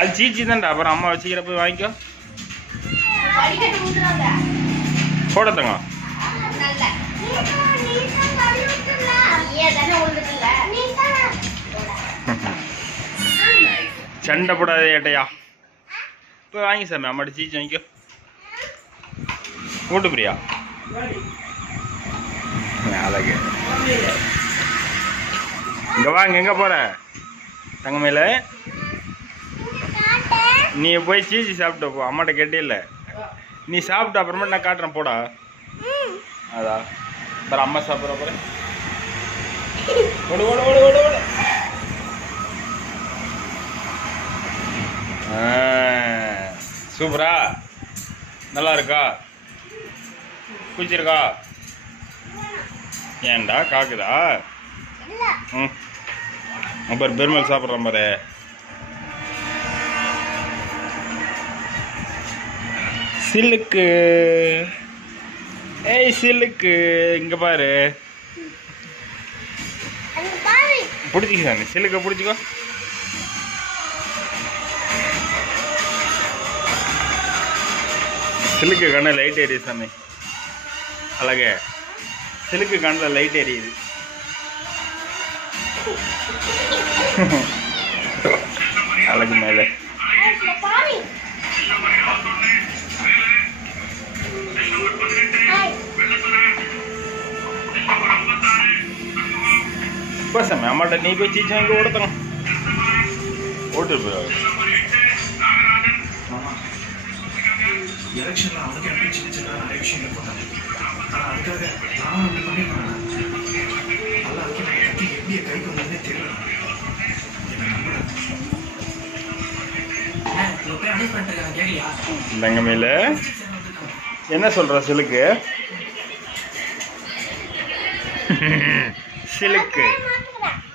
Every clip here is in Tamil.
அது சீச்சி தான்டா. அப்புறம் அம்மா வச்சுக்கிற போய் வாங்கிக்கோ. போடத்தங்க சண்டை போடாத ஏட்டையா. போய் வாங்கி சாமி அம்மாட்ட சீச்சி வாங்கிக்கோ. கூட்டு பிரியா அழகு. இங்க வாங்க. எங்க போற தங்கமேல? நீ போய் சீச்சி சாப்பிட்டு போ. அம்மாட்ட கேட்டே இல்லை. நீ சாப்பிட்டு அப்புறமா நான் காட்டுறேன். போடா. அதான் அப்புறம் அம்மா சாப்பிட்ற அப்புறம் ஓடு ஓடு ஓடு ஓடு ஓடு. சூப்பரா நல்லா இருக்கா? பிடிச்சிருக்கா? ஏன்டா காக்குதா? ம் அப்புறம் பெருமாள் சாப்பிட்ற பாரு. சில்லுக்கு. ஏய் சில்லுக்கு இங்கே பாரு. பிடிச்சிக்க சாமி. சில்லுக்கு பிடிச்சிக்கோ. சிலுக்கு கண்ணில் லைட் எரியுது சாமி. அழகே சிலுக்கு கண்ணில் லைட் எரியுது. அழகு மேலே இப்போ சாமி அம்மாட்ட நீ போய் சீச்சு வாங்கி ஓடுத்தணும். ஓட்டு போய் எலெக்ஷன்ல அவனுக்கு எப்படி சின்ன சின்ன நிறைய விஷயங்கள் போட்டாங்க. ஆனால் அதுக்காக நான் அப்படி பண்ணிருக்கேன். நல்லா அதுக்கு எப்படி கைக்கு வந்ததே தெரியல. தங்கமேல என்ன சொல்ற? சிலுக்கு சிலுக்கு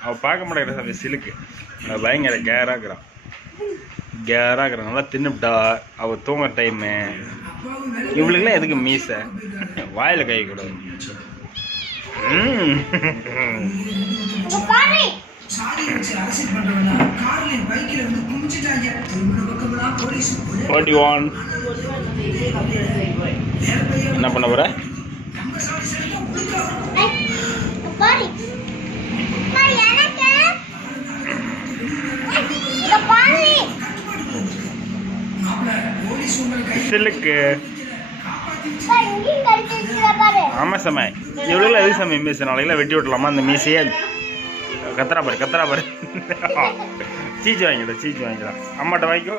அவ பார்க்க மாட்டேங்கிற சாமி. சிலுக்கு பயங்கர கேராக்குறான். கேராக்குறான். நல்லா தின்னுட்டா. அவ தூங்குற டைமு. இவளுக்குலாம் எதுக்கு மீசை? வாயில கை கூடாது. என்ன பண்ண போற? சிலுக்கு ஆமா சாமி. இவ்வளோ எதுக்கு சாமி மீசை? நாளைக்கெல்லாம் வெட்டி விட்டலாமா அந்த மீசையே? கத்துறா பாரு கத்துறா பாரு. சீச்சு வாங்கிடலாம். சீச்சு வாங்கிடலாம். அம்மாட்ட வாங்கிக்கோ.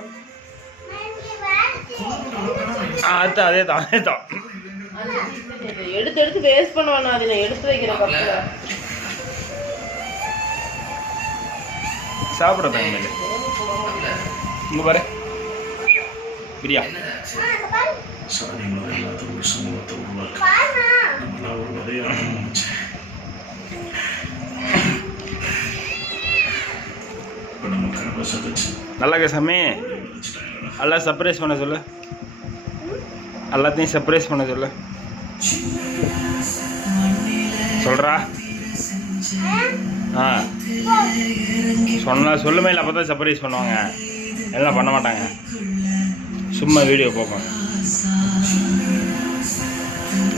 அதுதான் அதே தான் அதே தான். எடுத்து எடுத்து வேஸ்ட் பண்ணுவானா? அதை எடுத்து வைக்கிற கப்பல சாப்பிட்றதாங்க மேலே. இங்கே பாரு பிரியா. நல்லா சாமி. எல்லாம் சர்ப்ரைஸ் பண்ண சொல்லு. எல்லாத்தையும் சர்ப்ரைஸ் பண்ண சொல்லு. சொல்றா. ஆ சொன்னா சொல்லுமே இல்லை. அப்போ தான் சர்ப்ரைஸ் பண்ணுவாங்க. எல்லாம் பண்ண மாட்டாங்க. சும்மா வீடியோ பார்ப்பாங்க.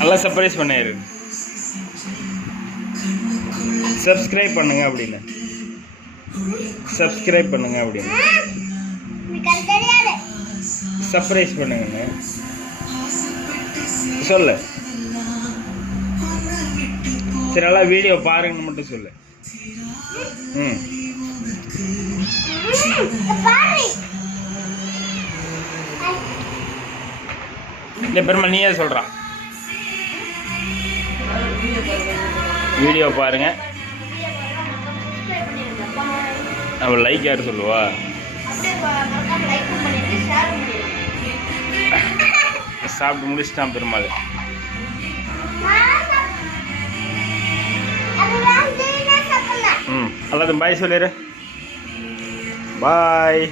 நல்லா சர்ப்ரைஸ் பண்ணிரு. சப்ஸ்கிரைப் பண்ணுங்க அப்படின்னு. சப்ஸ்கிரைப் பண்ணுங்க அப்படின்னு. சர்ப்ரைஸ் பண்ணுங்கன்னு சொல்லு. சரி நல்லா வீடியோ பாருங்கன்னு மட்டும் சொல்லு. ம் இந்த பெருமை நீயே சொல்கிறான். வீடியோ பாருங்க. அவள் லைக் யார் சொல்லுவா? சாப்பிட்டு முடிச்சிட்டான் பெருமாள். ம் எல்லாத்தையும் பாய் சொல்லிடு. பாய்.